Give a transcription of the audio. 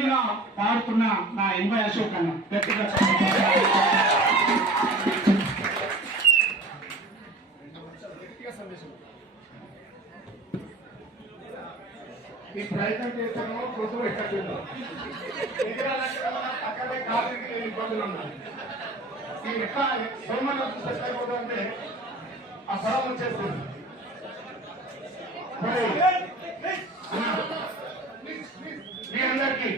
పిల్లిగా పాడుతున్న నా ఎంబై అశోక్ అన్న గట్టిగా ఈ ప్రయత్నం చేస్తాను కోసం ఎక్కడ అక్కడే కార్మికులు ఇబ్బందులు ఉన్నాయి. ఈ ఎట్లా సోమన్న సెట్ అయిపోతుందంటే ఆ సరం వచ్చేస్తుంది. మీ అందరికీ